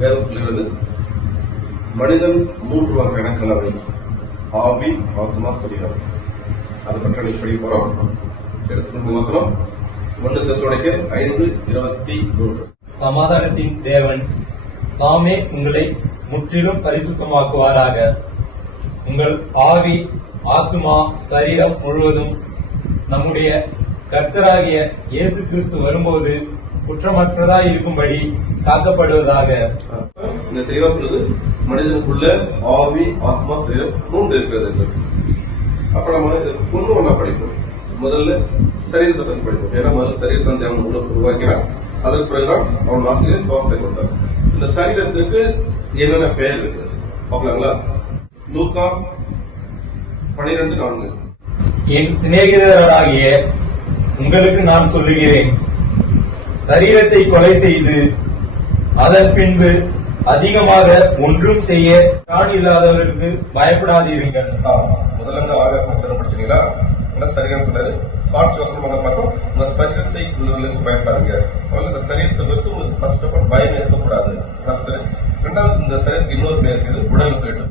வேதம் சொல்கிறது மனிதன் 3 வகையான கலவை, ஆவி, ஆத்மா, சரீரம். அதை பற்றி படிக்க போறோம். எடுத்துக்கொண்டு வசனம் 1 தெசலோனிக்கேயர் 5:23. சமாதானத்தின் தேவன் தாமே உங்களை முற்றிலும் பரிசுத்தமாக்குவாராக. உங்கள் ஆவி, ஆத்மா, சரீரம் முழுவதும் நம்முடைய கர்த்தராகிய இயேசு கிறிஸ்து வரும்போது குற்றமற்றதாய் இருக்கும்படி காக்கப்படுவதாக. இந்த தெளிவா சொல்லுது, மனிதனுக்குள்ள ஆவி, ஆத்மா, சரீரம் 3 இருக்கிறது. அப்ப நம்ம ஒண்ணா படிப்போம். முதல்ல சரீரத்தை பற்றி படிப்போம். ஏன்னா முதல்ல சரீரத்தை தேவன் உருவாக்கினார். அதற்கு பிறகுதான் அவன் ஆசிரியர் சுவாசத்தை கொடுத்தார். இந்த சரீரத்துக்கு என்னென்ன பெயர் இருக்குது பார்க்கலாங்களா? லூக்கா 12:4. என் சிநேகிதராகிய உங்களுக்கு நான் சொல்லுகிறேன், சரீரத்தை கொலை செய்து அதன் பின்பு அதிகமாக ஒன்றும் செய்ய நான் இல்லாதவர்களுக்கு பயப்படாதீர்கள். முதல்ல ஆக படிச்சீங்களா? சரீரம் சொன்னாரு. சாட்சி வசனமாக பார்த்தோம், உங்க சரீரத்தை பயப்படாதீங்க. இந்த சரீரத்தை விட்டு ஃபர்ஸ்ட் ஆஃப் ஆல் பயம் இருக்கக்கூடாது. ரெண்டாவது, இந்த சரீரத்துக்கு இன்னொரு பேர் இருக்குது, உடல் சொல்லிட்டு.